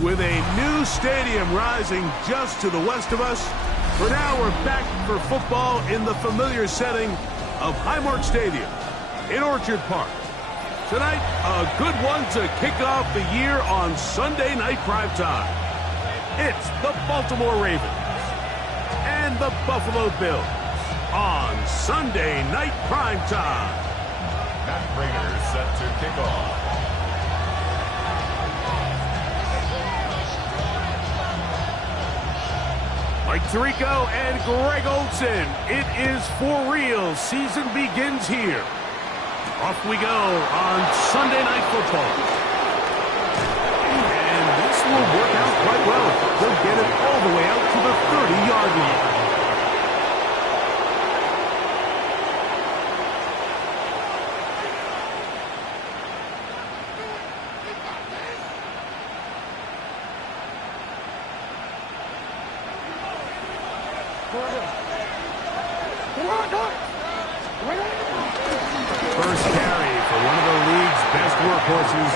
With a new stadium rising just to the west of us, for now we're back for football in the familiar setting of Highmark Stadium in Orchard Park. Tonight, a good one to kick off the year on Sunday night primetime. It's the Baltimore Ravens and the Buffalo Bills on Sunday night primetime. Matt Prater set to kick off. Mike Tirico and Greg Olsen. It is for real. Season begins here. Off we go on Sunday Night Football. And this will work out quite well. They'll get it all the way out to the 30-yard line. First carry for one of the league's best workhorses.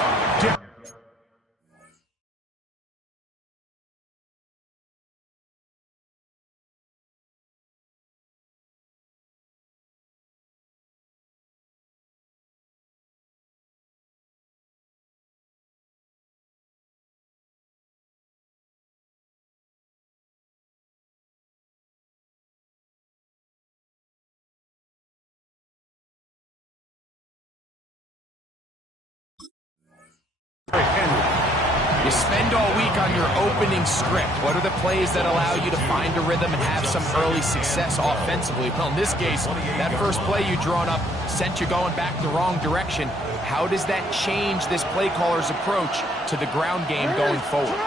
You spend all week on your opening script. What are the plays that allow you to find a rhythm and have some early success offensively? Well, in this case, that first play you drawn up sent you going back the wrong direction. How does that change this play caller's approach to the ground game going forward?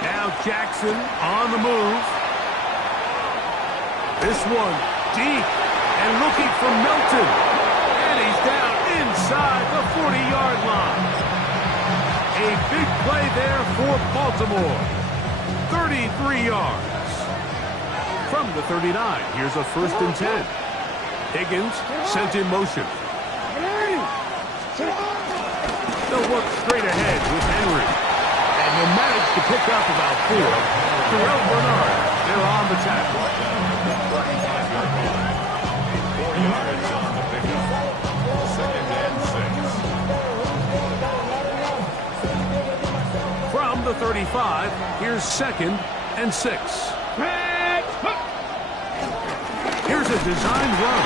Now Jackson on the move. This one deep and looking for Milton. And he's down inside the 40-yard line. A big play there for Baltimore. 33 yards. From the 39, here's a 1st and 10. Higgins sent in motion. They'll work straight ahead with Henry. And he'll manage to pick up about 4. Terrell Bernard, they're on the tackle. 4 yards on the pickup. 2nd and 6. From the 35, here's 2nd and 6. Here's a designed run.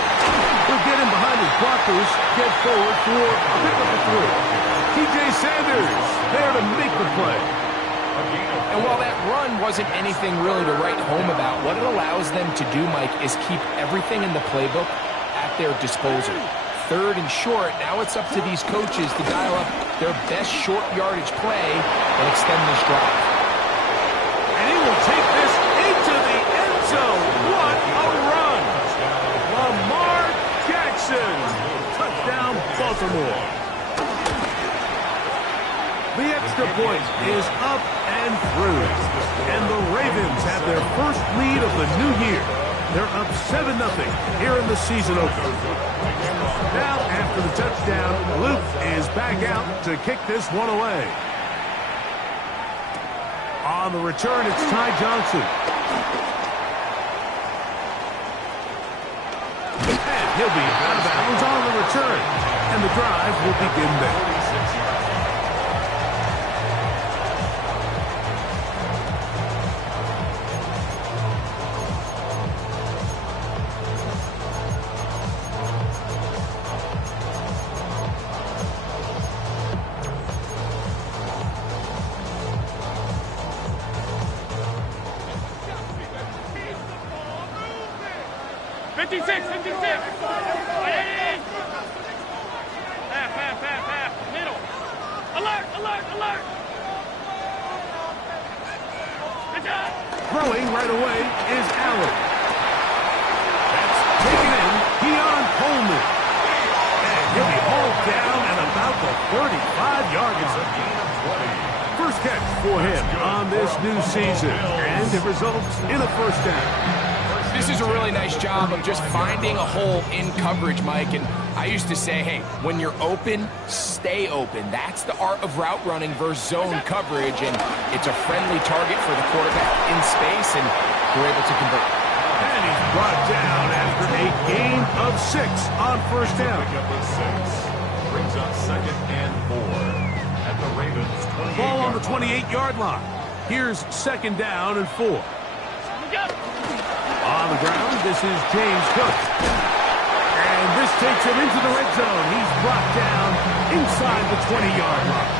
He'll get in behind his blockers, get forward for a pickup of 3. T.J. Sanders there to make the play. And while that run wasn't anything really to write home about, what it allows them to do, Mike, is keep everything in the playbook at their disposal. 3rd and short, now it's up to these coaches to dial up their best short yardage play and extend this drive. And he will take this into the end zone. What a run! Lamar Jackson. Touchdown, Baltimore. The extra point is up and through. And the Ravens have their first lead of the new year. They're up 7-0 here in the season opener. Now, after the touchdown, Luke is back out to kick this one away. On the return, it's Ty Johnson. And he'll be out of bounds on the return. And the drive will begin there. 56, 56. Half. Middle. Alert. Good job. Throwing right away is Allen. That's taken in. Keon Coleman. And he'll be hauled down at about the 35-yard line. First catch for him on this new season, and it results in a first down. This is a really nice job of just finding a hole in coverage, Mike. And I used to say, hey, when you're open, stay open. That's the art of route running versus zone coverage, and it's a friendly target for the quarterback in space, and we're able to convert. And he's brought down after a gain of 6 on first down. Brings up 2nd and 4 at the Ravens 28. Ball on the 28-yard line. Here's 2nd down and 4. On the ground, this is James Cook. And this takes him into the red zone. He's brought down inside the 20-yard line.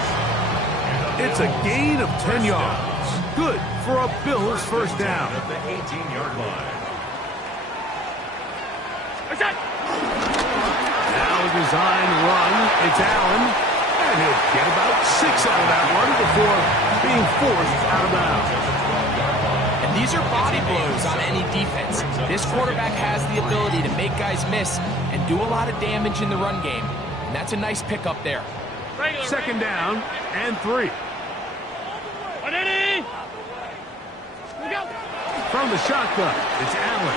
It's a gain of 10 yards. Good for a Bills first down. At the 18-yard line. Now a design run. It's Allen. And he'll get about 6 out of that one before being forced out of bounds. And these are body blows on any defense. This quarterback has the ability to make guys miss and do a lot of damage in the run game. And that's a nice pickup there. 2nd down and 3. From the shotgun, it's Allen.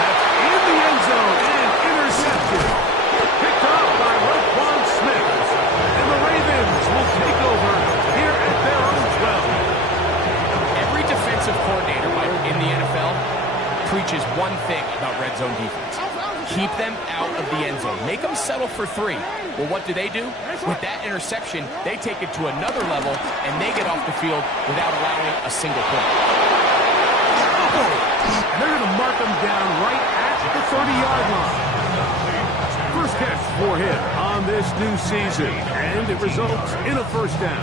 That's in the end zone and intercepted. Picked off by Roquan Smith. And the Ravens will take over here at their own 12. Every defensive coordinator, Mike, in the NFL preaches one thing about red zone defense. Keep them out of the end zone. Make them settle for 3. Well, what do? With that interception, they take it to another level, and they get off the field without allowing a single point. And they're going to mark them down right at the 30-yard line. First catch for him on this new season, and it results in a first down.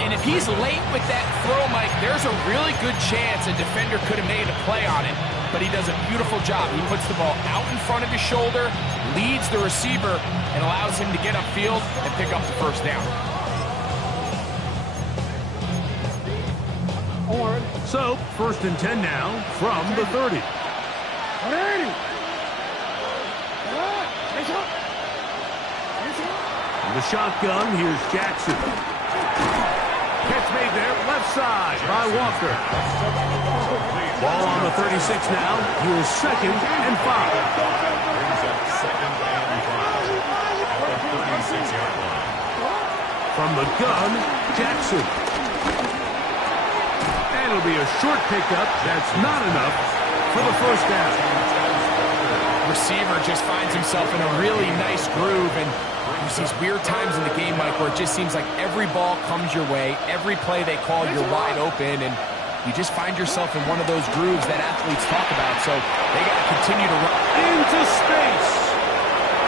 And if he's late with that throw, Mike, there's a really good chance a defender could have made a play on it, but he does a beautiful job. He puts the ball out in front of his shoulder, leads the receiver, and allows him to get upfield and pick up the first down. So, 1st and 10 now from the 30. In the shotgun, here's Jackson. Catch made there, left side by Walker. Ball on the 36 now. Here's 2nd and 5. Brings up 2nd and 5 at the 36-yard line. From the gun, Jackson. And it'll be a short pickup. That's not enough for the first down. Receiver just finds himself in a really nice groove, and there's these weird times in the game, Mike, where it just seems like every ball comes your way, every play they call, you're wide open, and you just find yourself in one of those grooves that athletes talk about, so they got to continue to run. Into space.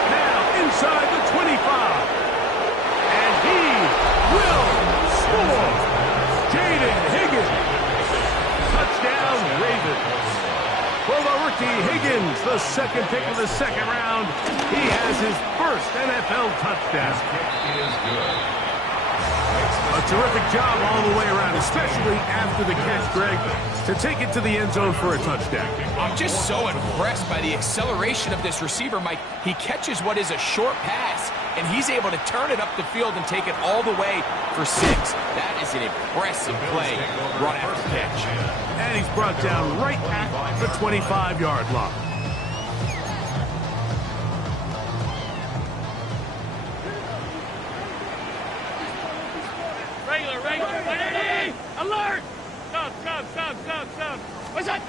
Now inside the 25. And he will score. Jaden Higgins. Touchdown, Ravens. For the rookie Higgins, the 2nd pick of the 2nd round. He has his first NFL touchdown. Is good. A terrific job all the way around, especially after the catch, Greg, to take it to the end zone for a touchdown. I'm just so impressed by the acceleration of this receiver, Mike. He catches what is a short pass, and he's able to turn it up the field and take it all the way for 6. That is an impressive play, run after catch. And he's brought down right at the 25-yard line. Regular. Alert! Stop. What's that?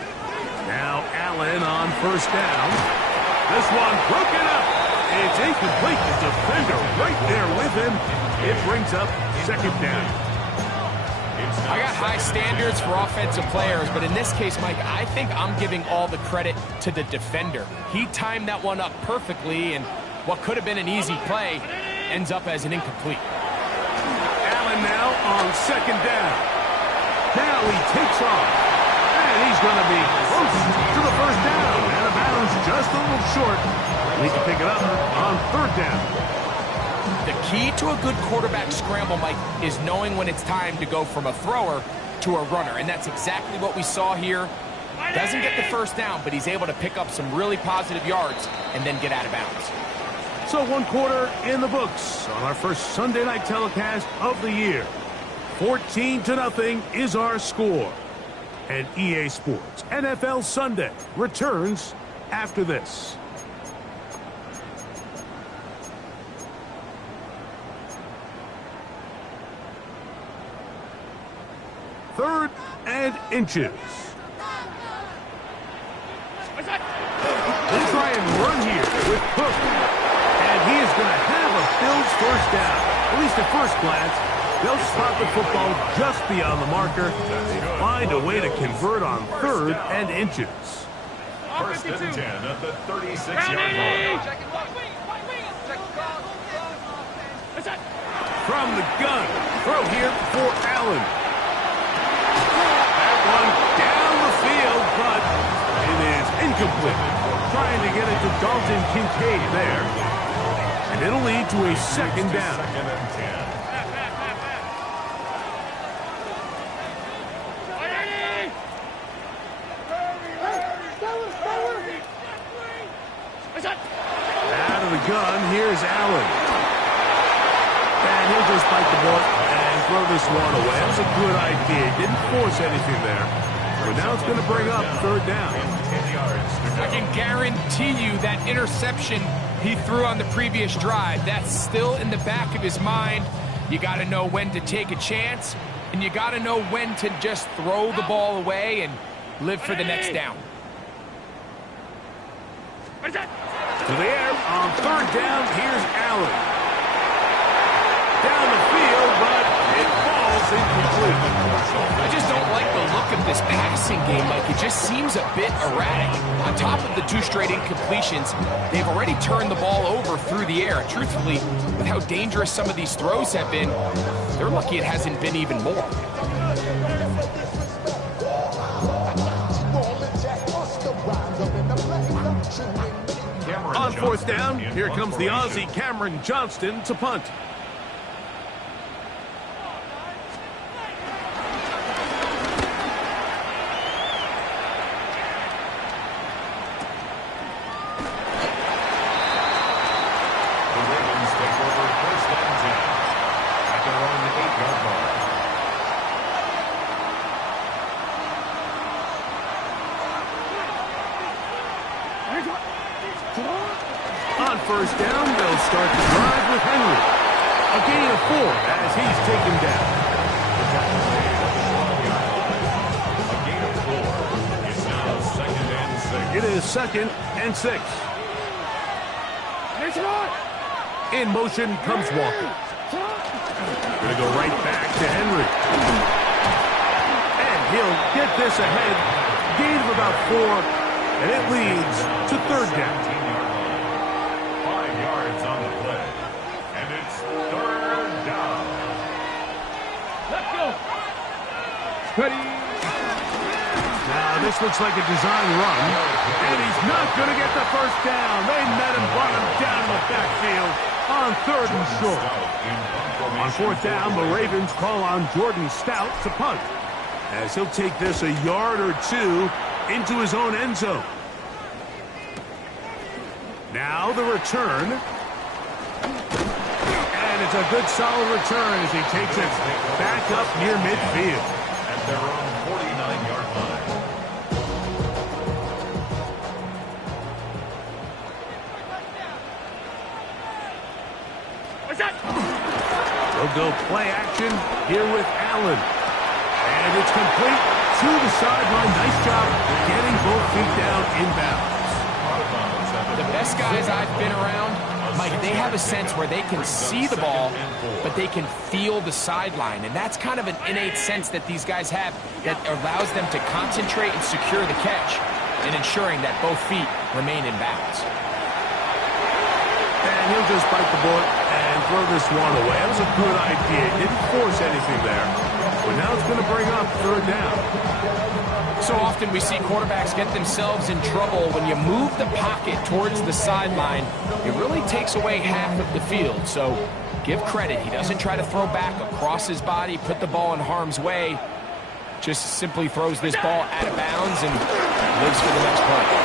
Now Allen on first down. This one broken up. It's incomplete. The defender right there with him. It brings up 2nd down. I got high standards for offensive players, but in this case, Mike, I think I'm giving all the credit to the defender. He timed that one up perfectly, and what could have been an easy play ends up as an incomplete. Allen now on 2nd down. Now he takes off. And he's going to be close to the first down. short. Need to pick it up on third down. The key to a good quarterback scramble, Mike, is knowing when it's time to go from a thrower to a runner, and that's exactly what we saw here. Doesn't get the first down, but he's able to pick up some really positive yards and then get out of bounds. So one quarter in the books on our first Sunday night telecast of the year. 14-0 is our score. And EA Sports NFL Sunday returns after this. Third and inches. They'll try and run here with Cook. And he is going to have a Bills first down. At least at first glance, they'll spot the football just beyond the marker. They find a way to convert on third and inches. First and 10 at the 36-yard line. From the gun, throw here for Allen. That one down the field, but it is incomplete. Trying to get it to Dalton Kincaid there. And it'll lead to a second down. Second and 10. Out of the gun, here's Allen. And he'll just bite the bullet and throw this one away. That was a good idea. Didn't force anything there. But now it's going to bring up third down. 10 yards to go. I can guarantee you that interception he threw on the previous drive, that's still in the back of his mind. You got to know when to take a chance, and you got to know when to just throw the ball away and live for the next down. To the air on third down, here's Allen. Down the field, but it falls incomplete. I just don't like the look of this passing game, Mike. It just seems a bit erratic. On top of the 2 straight incompletions, they've already turned the ball over through the air. Truthfully, with how dangerous some of these throws have been, they're lucky it hasn't been even more. On fourth down, here comes the Aussie Cameron Johnston to punt. The Ravens take over first and 10 at their own 8-yard line. On first down, they'll start the drive with Henry. A gain of 4 as he's taken down. A gain of 4. It's now second and 6. It is second and 6. In motion comes Walker. Going to go right back to Henry. And he'll get this ahead. Gain of about 4. And it leads to third down. 5 yards on the play. And it's third down. Let's go. Now this looks like a design run. And he's not going to get the first down. They met him, brought him down in the backfield on third and short. On fourth down, the Ravens call on Jordan Stout to punt, as he'll take this a yard or 2 into his own end zone. Now the return. And it's a good solid return as he takes it back up near midfield. At their own 49-yard line. They'll go play action here with Allen. And it's complete to the sideline. Nice job getting both feet down inbounds. The best guys I've been around, Mike, they have a sense where they can see the ball, but they can feel the sideline. And that's kind of an innate sense that these guys have that allows them to concentrate and secure the catch and ensuring that both feet remain in bounds. And he'll just bite the bullet and throw this one away. That was a good idea. Didn't force anything there. But now it's going to bring up third down. So so often we see quarterbacks get themselves in trouble when you move the pocket towards the sideline. It really takes away half of the field. So give credit. He doesn't try to throw back across his body, put the ball in harm's way. Just simply throws this ball out of bounds and lives for the next play.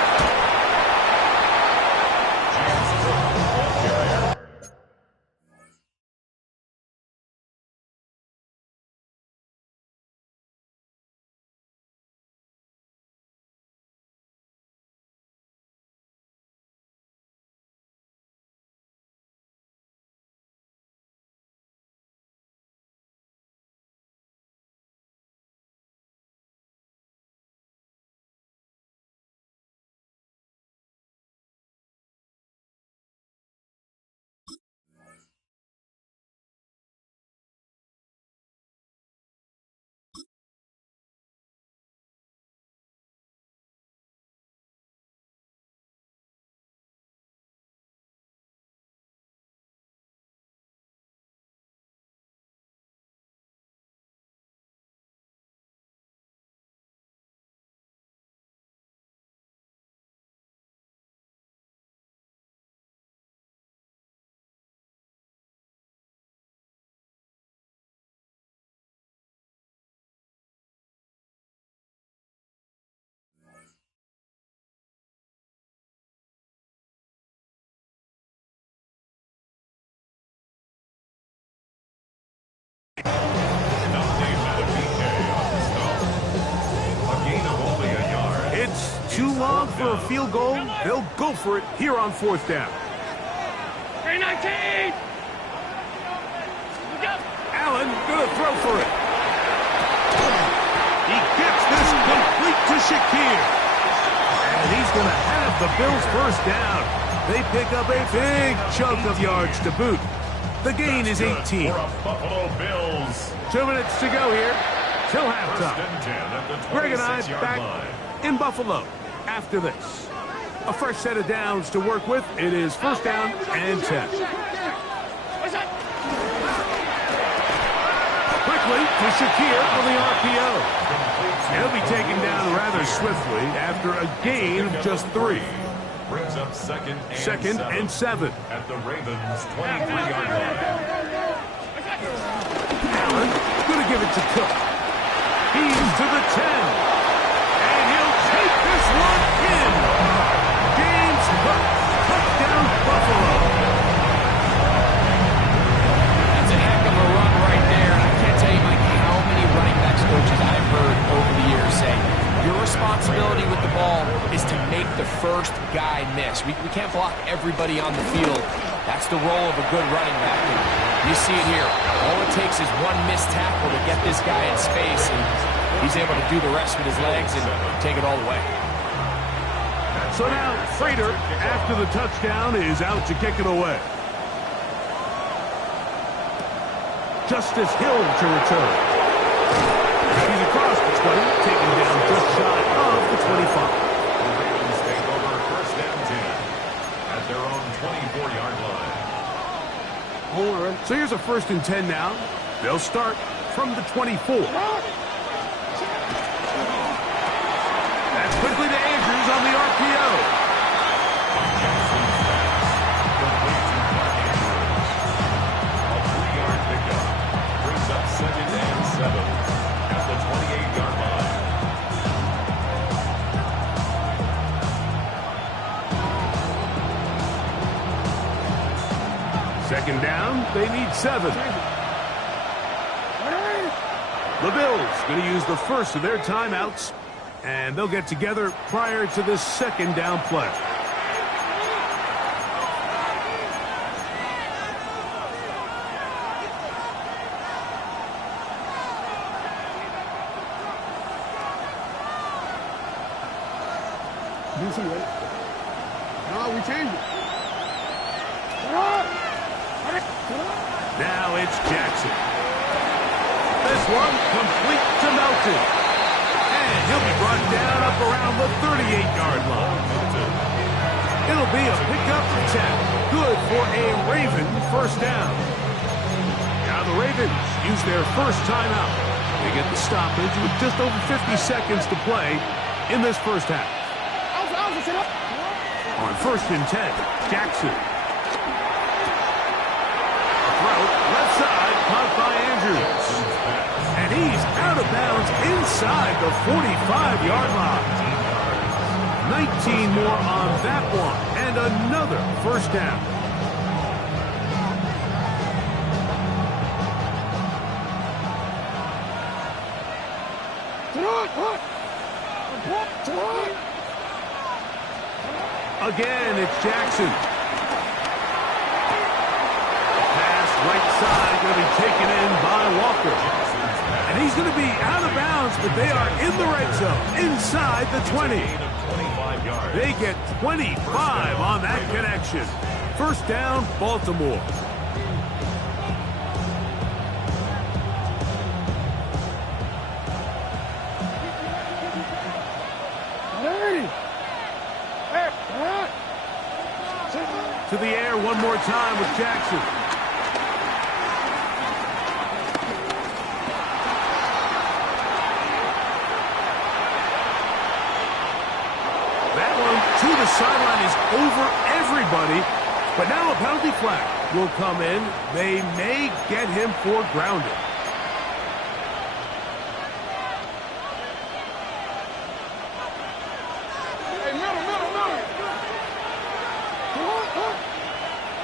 Too long for a field goal. They'll go for it here on 4th down. 319! Allen gonna throw for it. He gets this complete to Shakir. And he's gonna have the Bills first down. They pick up a big chunk of yards to boot. The gain is 18. Buffalo Bills. 2 minutes to go here till halftime. Greg and I back in Buffalo after this. A fresh set of downs to work with. It is 1st down and 10. Quickly to Shakir on the RPO. He'll be taken down rather swiftly after a gain of just 3. Brings up second and 7. At the Ravens' 23-yard line. Allen going to give it to Cook. He's to the 10. And he'll take this one in. James Cook, touchdown Buffalo. That's a heck of a run right there. And I can't tell you, Mike, how many running backs coaches I've heard over the years say, your responsibility with the ball is to make the first guy miss. We can't block everybody on the field. That's the role of a good running back. And you see it here. All it takes is one missed tackle to get this guy in space, and he's able to do the rest with his legs and take it all the way. So now, Frater, after the touchdown, is out to kick it away. Justice Hill to return. He's across the 20, taken down just shy of the 25. The Ravens take over 1st and 10 at their own 24-yard line. So here's a 1st and 10 now. They'll start from the 24. That's quickly to Andrews on the RPO. Jackson's pass. Complete to Mark Andrews. A 3-yard pickup. Brings up 2nd and 7 at the 28-yard line. Second down, they need 7. The Bills going to use the first of their timeouts, and they'll get together prior to this 2nd down play. No, we changed it. Now it's Jackson. This one complete to Melton. And he'll be brought down up around the 38-yard line. It'll be a pickup of 10. Good for a Raven first down. Now the Ravens use their first timeout. They get the stoppage with just over 50 seconds to play in this first half. On 1st and 10, Jackson. A throw, left side, caught by Andrews. And he's out of bounds inside the 45-yard line. 19 more on that one, and another first down. Again, it's Jackson. Pass right side, going to be taken in by Walker. And he's going to be out of bounds, but they are in the red zone, inside the 20. They get 25 on that connection. First down, Baltimore. To the air one more time with Jackson. That one to the sideline is over everybody, but now a penalty flag will come in. They may get him for grounding.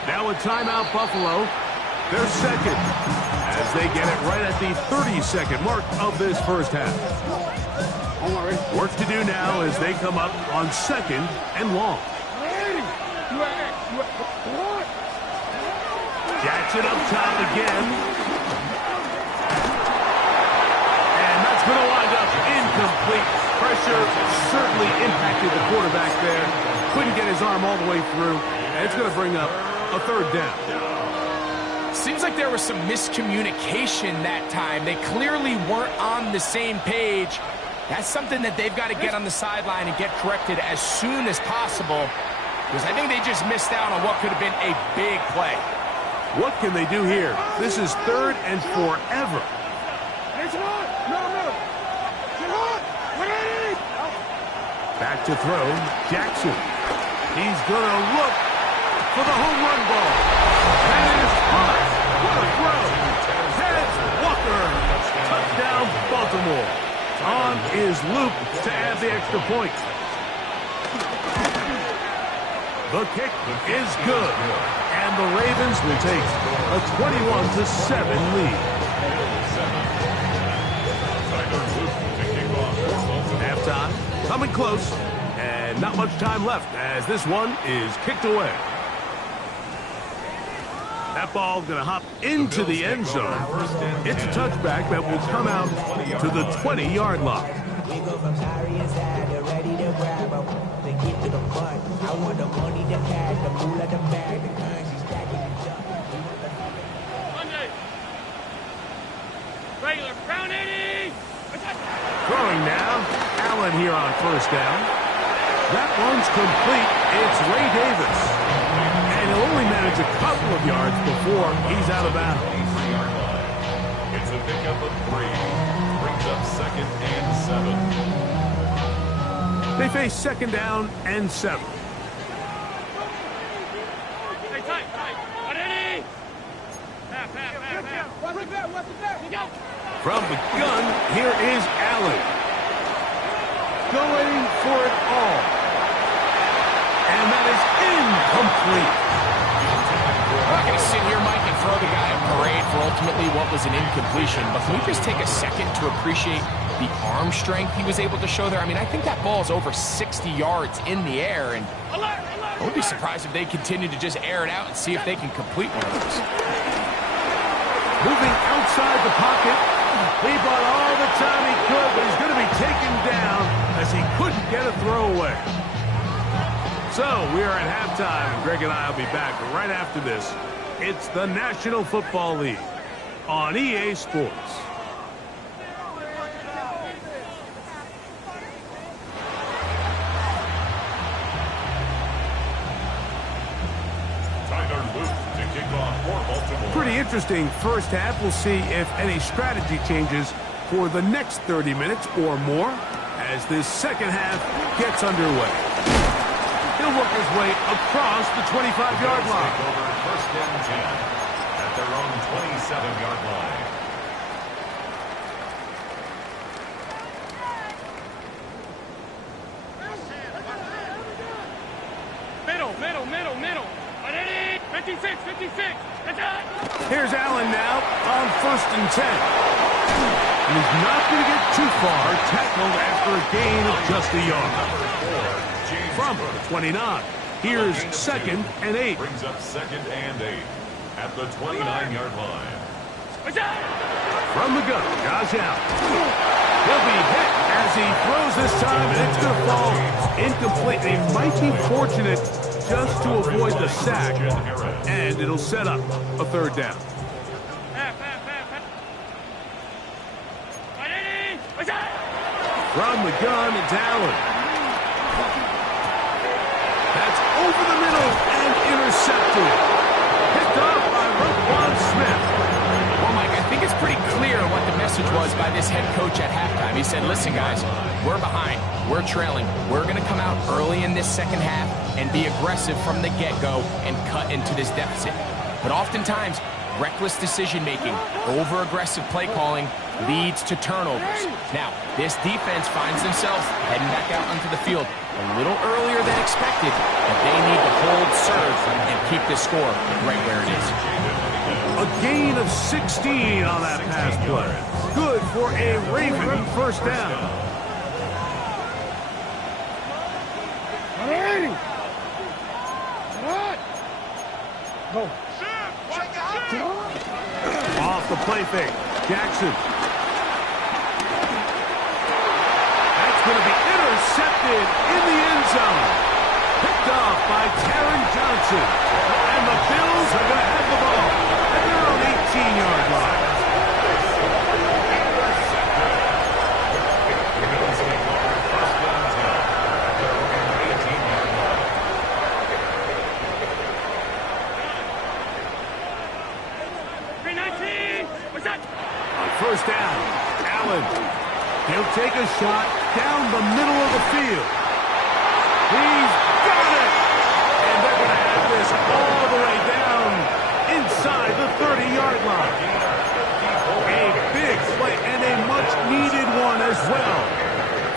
Now a timeout, Buffalo. They're second as they get it right at the 30-second mark of this first half. Work to do now as they come up on 2nd and long. Jackson up top again. And that's going to wind up incomplete. Pressure certainly impacted the quarterback there. Couldn't get his arm all the way through. And it's going to bring up a 3rd down. Seems like there was some miscommunication that time. They clearly weren't on the same page. That's something that they've got to get on the sideline and get corrected as soon as possible, because I think they just missed out on what could have been a big play. What can they do here? This is 3rd and forever. Back to throw, Jackson. He's going to look for the home run ball. That is hot. What a throw. Heads Walker. Touchdown, Baltimore. On is Luke to add the extra point. The kick is good. And the Ravens will take a 21-7 lead. Halftime coming close. And not much time left as this one is kicked away. That ball going to hop into the end zone. It's a touchback that will come out to the 20-yard line. Throwing now, Allen here on 1st down. That one's complete. It's Ray Davis. And he'll only manage a couple of yards before he's out of bounds. It's a pickup of 3. Brings up 2nd and 7. They face 2nd down and 7. From the gun, here is Allen. Going for it all. And that is incomplete. We're not going to sit here, Mike, and throw the guy a parade for ultimately what was an incompletion, but can we just take a second to appreciate the arm strength he was able to show there? I mean, I think that ball is over 60 yards in the air, and I would be surprised if they continue to just air it out and see if they can complete one of those. Moving outside the pocket. He bought all the time he could, but he's going to be taken down as he couldn't get a throwaway. So we are at halftime, and Greg and I will be back right after this. It's the National Football League on EA Sports. Pretty interesting first half. We'll see if any strategy changes for the next 30 minutes or more as this second half gets underway. He'll work his way across the 25-yard line. Take over first and 10 at their own 27-yard line. Middle. 56. Here's Allen now on first and 10. And he's not going to get too far, tackled after a gain of just a yard. From the 29. Here's second and 8. Brings up second and 8 at the 29-yard line. From the gun, Josh Allen. He'll be hit as he throws this time, and it's going to fall incomplete. They might be fortunate just to avoid the sack, and it'll set up a third down. From the gun, it's Allen. That's over the middle and intercepted. Picked off by Roquan Smith. Well, Mike, I think it's pretty clear what the message was by this head coach at halftime. He said, listen, guys, we're behind. We're trailing. We're going to come out early in this second half and be aggressive from the get-go and cut into this deficit. But oftentimes, reckless decision-making, over-aggressive play calling leads to turnovers. Now, this defense finds themselves heading back out onto the field a little earlier than expected, but they need to hold serve and keep this score right where it is. A gain of 16 on that pass play. Good for a Raven first down. Go. Off the play fake. Jackson. That's going to be intercepted in the end zone. Picked off by Taron Johnson. And the Bills are going to have the ball at their own 18-yard line. First down, Allen. He'll take a shot down the middle of the field. He's got it! And they're going to have this all the way down inside the 30-yard line. A big play and a much-needed one as well.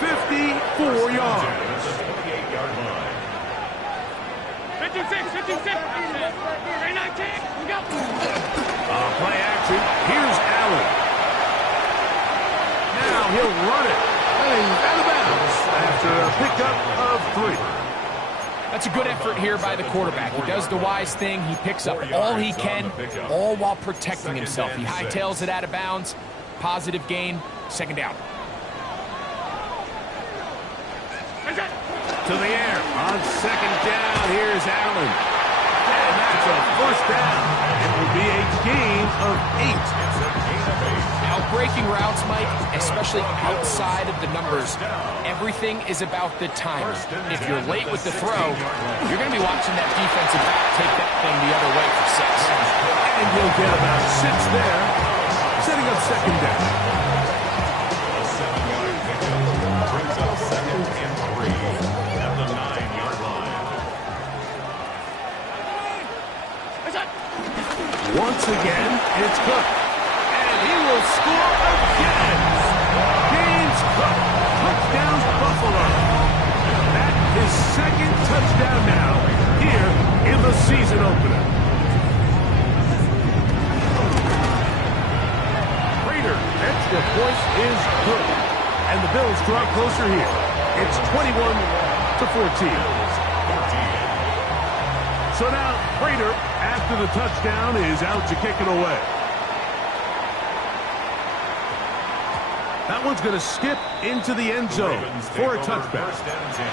54 yards. 28-yard line. 56. 19. We go. Play action. Here's Allen. Now he'll run it. And he's out of bounds after a pickup of 3. That's a good effort here by the quarterback. He does the wise thing. He picks up all he can, all while protecting himself. He hightails it out of bounds. Positive gain. Second down. To the air. On second down, here's Allen. And that's a first down. It will be a gain of 8. Breaking routes, Mike, especially outside of the numbers, everything is about the time. If you're late with the throw, you're going to be watching that defensive back take that thing the other way for 6. And he'll get about 6 there, setting up second down. A 7-yard pickup brings up second and 3 at the 9-yard line. Once again, it's Cook. He will score again. James Cook, touchdown Buffalo. That's his second touchdown now here in the season opener. Prater, extra point is good. And the Bills draw closer here. It's 21-14. So now Prater, after the touchdown, is out to kick it away. That one's going to skip into the end zone for a touchback. First and 10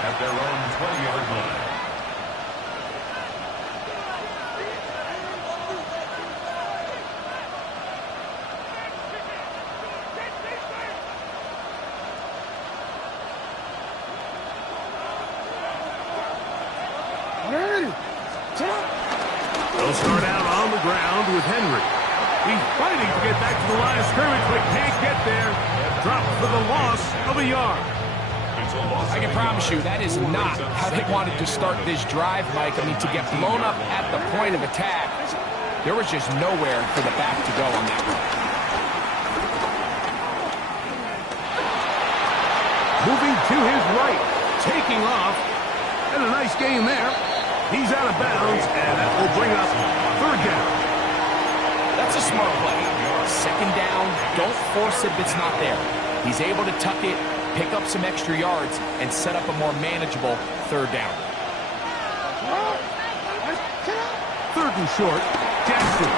at their own 20-yard line. They'll start out on the ground with Henry. He's fighting to get back to the line of scrimmage, but can't get there. Dropped for the loss of a yard. I can promise you that is not how they wanted to start this drive, Mike. I mean, to get blown up at the point of attack, there was just nowhere for the back to go on that one. Moving to his right, taking off, and a nice gain there. He's out of bounds, and that will bring up third down. That's a smart play. Second down, don't force it if it's not there. He's able to tuck it, pick up some extra yards, and set up a more manageable third down. Third and short, Jackson.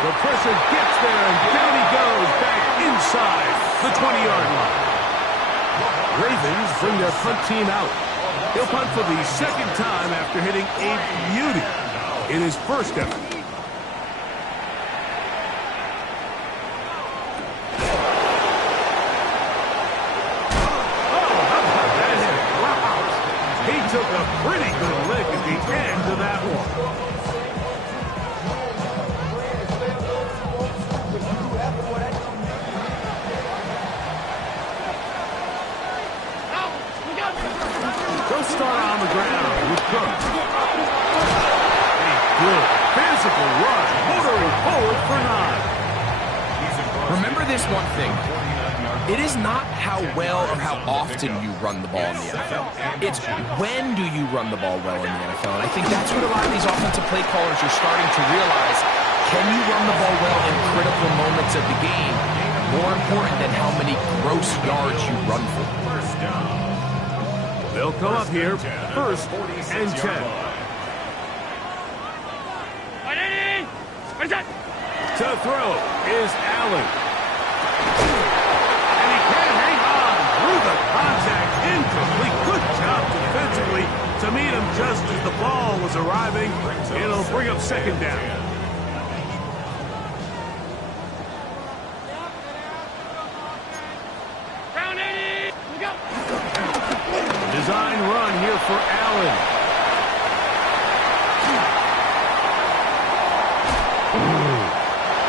The pressure gets there, and down he goes back inside the 20-yard line. Ravens bring their punt team out. He'll punt for the second time after hitting a beauty in his first effort. He took a pretty good lick at the end of that one. They'll start on the ground with Cook. A good physical run, motoring forward for 9. Remember this one thing. It is not how well or how often you run the ball in the NFL. It's when do you run the ball well in the NFL. And I think that's what a lot of these offensive play callers are starting to realize. Can you run the ball well in critical moments of the game? More important than how many gross yards you run for. First down. They'll come up here, first and 10. To throw is Allen. And he can't hang on through the contact. Incomplete. Good job defensively to meet him just as the ball was arriving. It'll bring up second down. Design run here for Allen.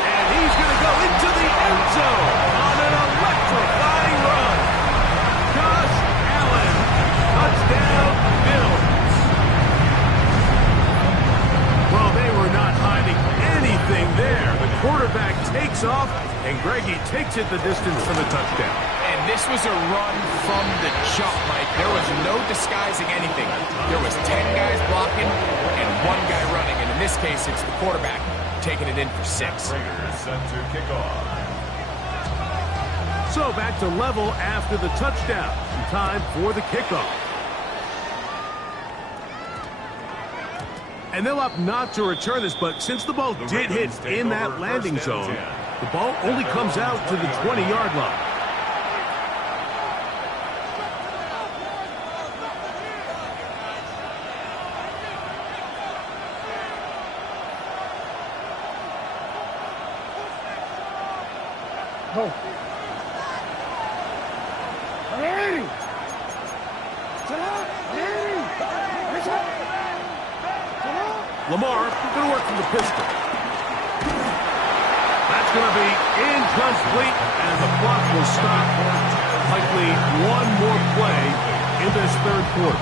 And he's going to go into the end zone on an electrifying run. Josh Allen, touchdown Bills. Well, they were not hiding anything there. The quarterback takes off, and Greggy takes it the distance for the touchdown. And this was a run from the jump, Mike. There was no disguising anything. There was 10 guys blocking and 1 guy running. And in this case, it's the quarterback taking it in for 6. Raiders set to kick off. So back to level after the touchdown. Time for the kickoff. And they'll opt not to return this, but since the ball did hit in that landing zone, the ball only comes out to the 20-yard line. Go. Lamar going to work from the pistol. That's going to be incomplete, and the clock will stop. Likely one more play in this third quarter.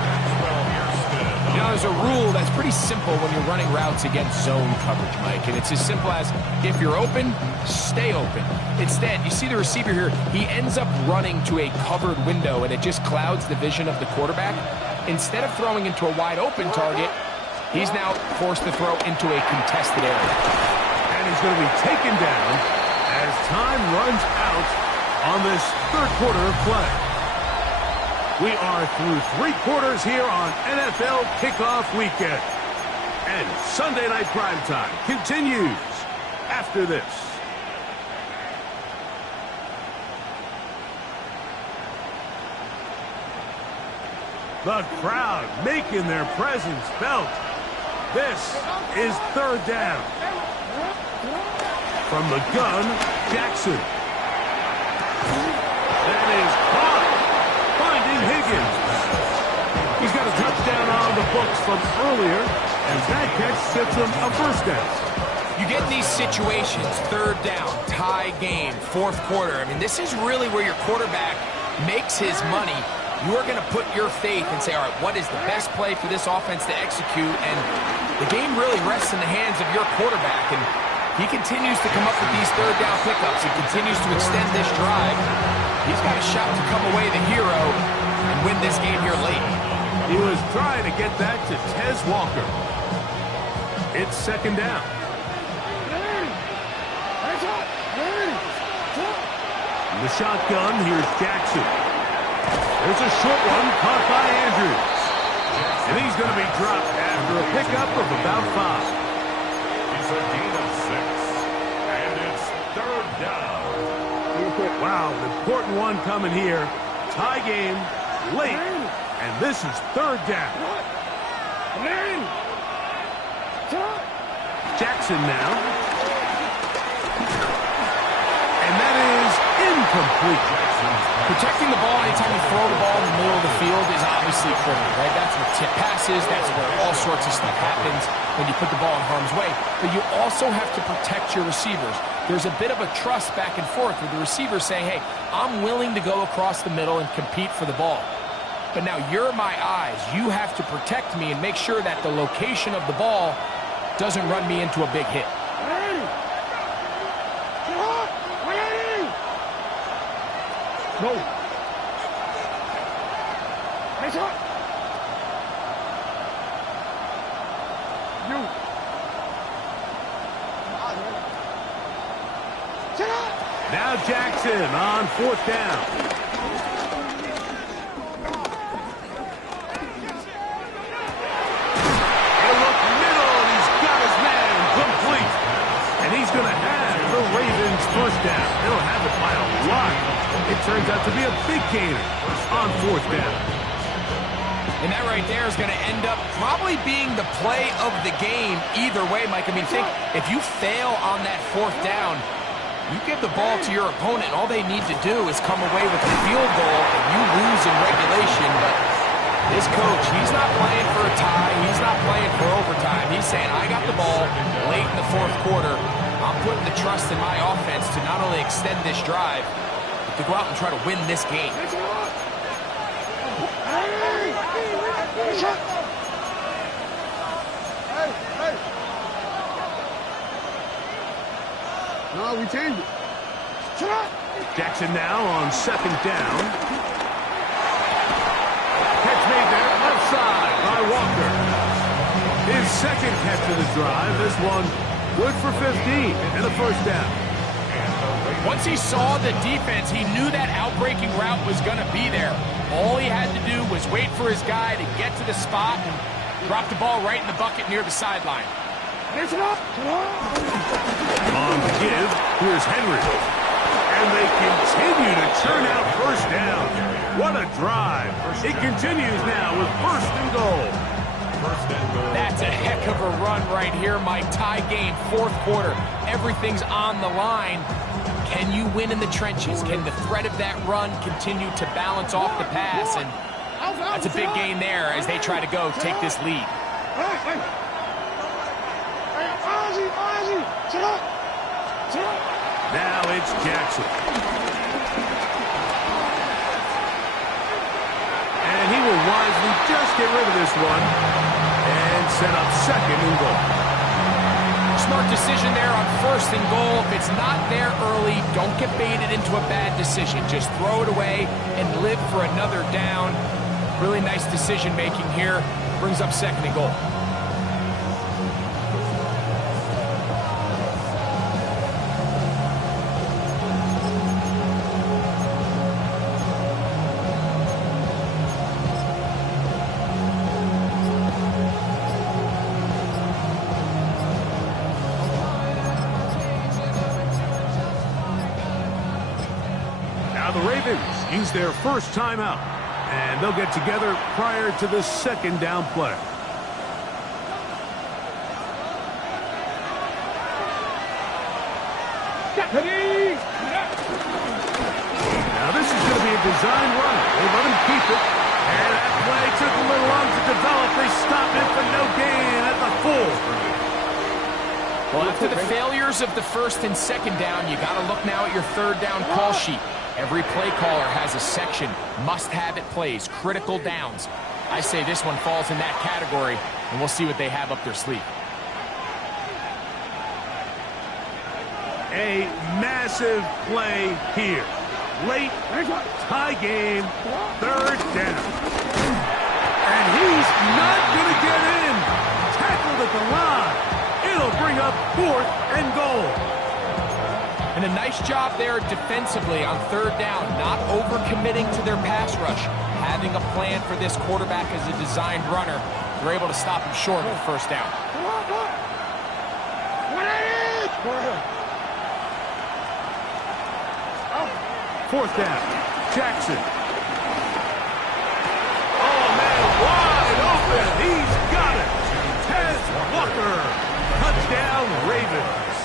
You know, there's a rule that's pretty simple when you're running routes against zone coverage, Mike. And it's as simple as, if you're open, stay open. Instead, you see the receiver here, he ends up running to a covered window, and it just clouds the vision of the quarterback. Instead of throwing into a wide open target, he's now forced to throw into a contested area. And he's going to be taken down as time runs out on this third quarter of play. We are through 3 quarters here on NFL Kickoff Weekend. And Sunday Night Primetime continues after this. The crowd making their presence felt. This is third down. From the gun, Jackson. That is caught. Finding Higgins. He's got a touchdown on the books from earlier, and that catch gets him a first down. You get in these situations, third down, tie game, fourth quarter. I mean, this is really where your quarterback makes his money. You are going to put your faith and say, all right, what is the best play for this offense to execute? And the game really rests in the hands of your quarterback. And he continues to come up with these third down pickups. He continues to extend this drive. He's got a shot to come away the hero and win this game here late. He was trying to get that to Tez Walker. It's second down. In the shotgun, here's Jackson. There's a short one caught by Andrews. And he's going to be dropped after a pickup of about 5. It's a gain of 6. And it's third down. Wow, an important one coming here. Tie game, late. And this is third down. Jackson now. And that is incomplete. Protecting the ball anytime you throw the ball in the middle of the field is obviously critical, right? That's where tip passes, that's where all sorts of stuff happens when you put the ball in harm's way. But you also have to protect your receivers. There's a bit of a trust back and forth with the receiver saying, hey, I'm willing to go across the middle and compete for the ball. But now you're my eyes. You have to protect me and make sure that the location of the ball doesn't run me into a big hit. No. You. Now Jackson on fourth down. He'll look middle, and he's got his man complete. And he's going to have the Ravens first down. They'll have it by a lot. It turns out to be a big gainer on fourth down. And that right there is going to end up probably being the play of the game either way, Mike. I mean, think if you fail on that fourth down, you give the ball to your opponent, and all they need to do is come away with a field goal, and you lose in regulation. But this coach, he's not playing for a tie. He's not playing for overtime. He's saying, I got the ball late in the fourth quarter. I'm putting the trust in my offense to not only extend this drive, but to go out and try to win this game. No, we changed it. Jackson now on second down. Catch made there, left side by Walker. His second catch of the drive. This one good for 15 and a first down. Once he saw the defense, he knew that outbreaking route was going to be there. All he had to do was wait for his guy to get to the spot and drop the ball right in the bucket near the sideline. On the give, here's Henry. And they continue to churn out first down. What a drive. It continues now with first and goal. That's a heck of a run right here, Mike. Tie game, fourth quarter. Everything's on the line. Can you win in the trenches? Can the threat of that run continue to balance off the pass? And that's a big gain there as they try to go take this lead. Now it's Jackson. And he will wisely just get rid of this one and set up second and goal. Smart decision there on first and goal. If it's not there early, don't get baited into a bad decision. Just throw it away and live for another down. Really nice decision making here. Brings up second and goal. The Ravens use their first timeout, and they'll get together prior to the second down play. Now this is going to be a design run. They let him keep it, and that play took a little long to develop. They stopped it for no gain at the full. Well, After the failures of the first and second down, you got to look now at your third down call sheet. Every play caller has a section, must-have-it plays, critical downs. I say this one falls in that category, and we'll see what they have up their sleeve. A massive play here. Late tie game, third down. And he's not going to get in. Tackled at the line. It'll bring up 4th and goal. And a nice job there defensively on third down, not overcommitting to their pass rush. Having a plan for this quarterback as a designed runner, they're able to stop him short of the first down. Fourth down, Jackson. Oh, man, wide open. He's got it. Tez Walker. Touchdown, Ravens.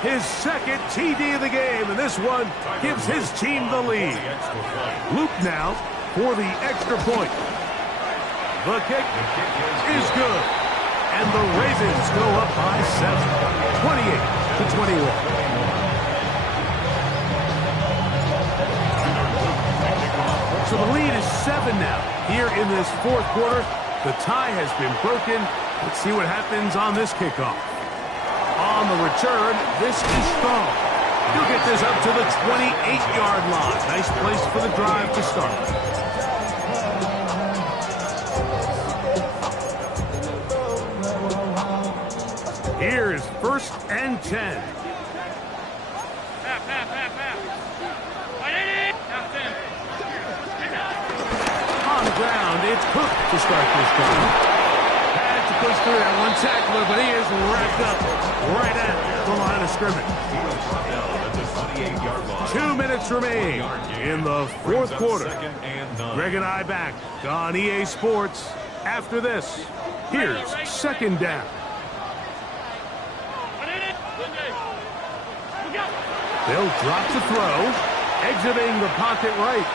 His second TD of the game, and this one gives his team the lead. Luke now for the extra point. The kick is good. And the Ravens go up by 7, 28-21. So the lead is 7 now. Here in this fourth quarter, the tie has been broken. Let's see what happens on this kickoff. On the return, this is strong. He'll get this up to the 28-yard line. Nice place for the drive to start. Here is 1st and 10. On the ground, it's Cook to start this time. Had to push through that one tackler, but he is wrapped up right at the line of scrimmage. 2 minutes remain in the fourth quarter. Greg and I back on EA Sports after this. Here's 2nd down. They'll drop to throw, exiting the pocket right.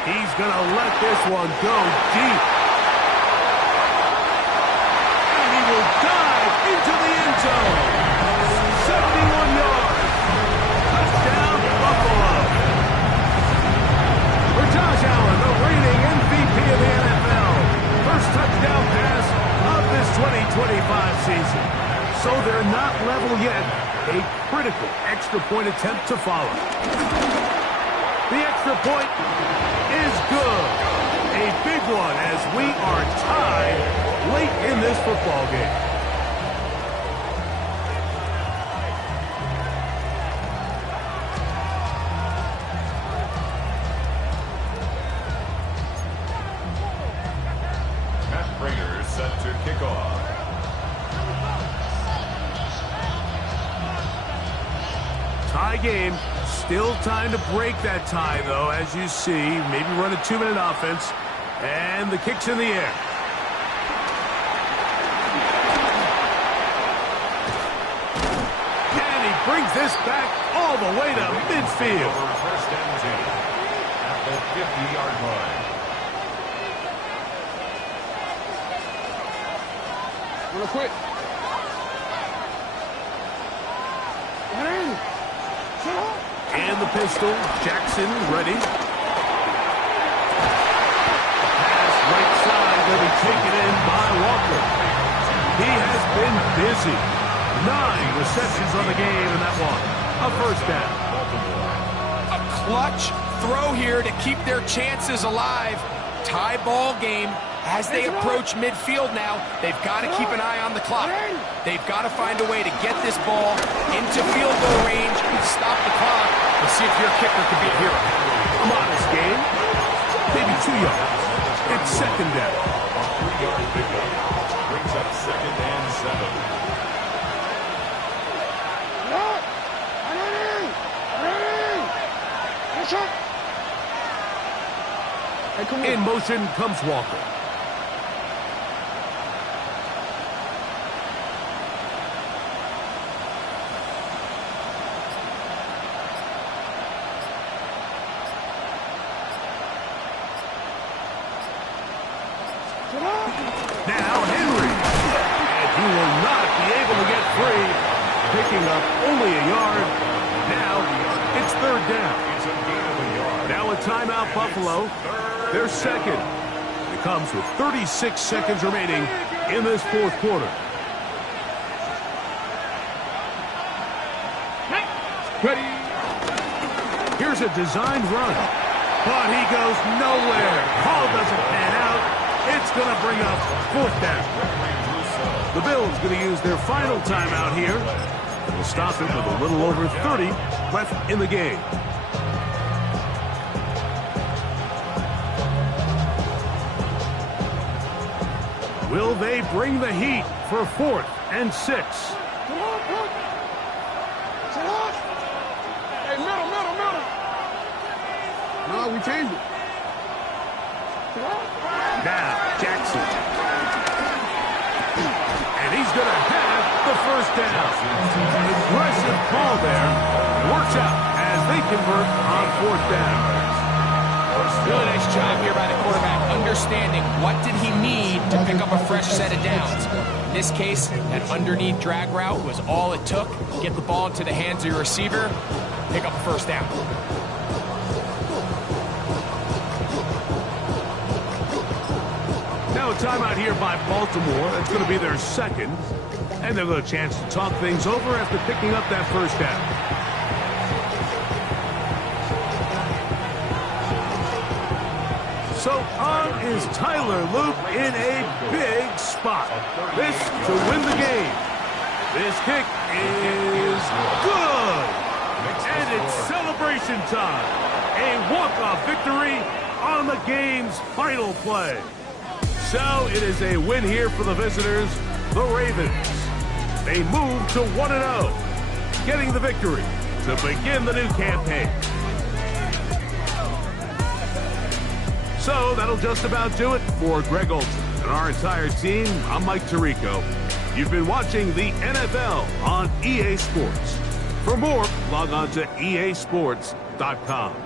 He's going to let this one go deep. And he will dive into the end zone. 71 yards. Touchdown, Buffalo. For Josh Allen, the reigning MVP of the NFL. First touchdown pass of this 2025 season. So they're not level yet. A critical extra point attempt to follow. The extra point is good. A big one as we are tied late in this football game. Matt Prater set to kick off. Tie game. Still time to break that tie, though, as you see. Maybe run a 2-minute offense. And the kick's in the air. And he brings this back all the way to midfield. Over 1st and 10 at the 50-yard line. Real quick. And the pistol. Jackson ready. Pass right side will be taken in by Walker. He has been busy. 9 receptions on the game, and that one, a first down. A clutch throw here to keep their chances alive. Tie ball game. As they approach midfield now, they've got to keep an eye on the clock. They've got to find a way to get this ball into field goal range, stop the clock, and see if your kicker could be a hero. A modest game. Maybe 2 yards. It's 2nd down. A 3-yard pickup brings up 2nd and 7. In motion comes Walker. Now Henry. And he will not be able to get free. picking up only a yard. Now it's third down. It's a gain of a yard. Now a timeout, Buffalo. They're second. It comes with 36 seconds remaining in this fourth quarter. Ready. Here's a designed run, but he goes nowhere. Ball doesn't pan out. It's going to bring up fourth down. The Bills going to use their final timeout here. We'll stop it with a little over 30 left in the game. Will they bring the heat for 4th and 6? Hey, middle. No, we changed it. Now, Jackson. And he's going to have the first down. Aggressive call there. It works out as they convert on 4th down. Really nice job here by the quarterback, understanding what did he need to pick up a fresh set of downs. In this case, that underneath drag route was all it took. Get the ball into the hands of your receiver, pick up a first down. Now a timeout here by Baltimore. That's going to be their second. And they'll get a chance to talk things over after picking up that first down. So on is Tyler Luke in a big spot. This to win the game. This kick is good. And it's celebration time. A walk-off victory on the game's final play. So it is a win here for the visitors, the Ravens. They move to 1-0, getting the victory to begin the new campaign. So that'll just about do it for Greg Olson and our entire team. I'm Mike Tirico. You've been watching the NFL on EA Sports. For more, log on to easports.com.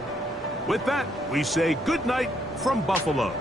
With that, we say good night from Buffalo.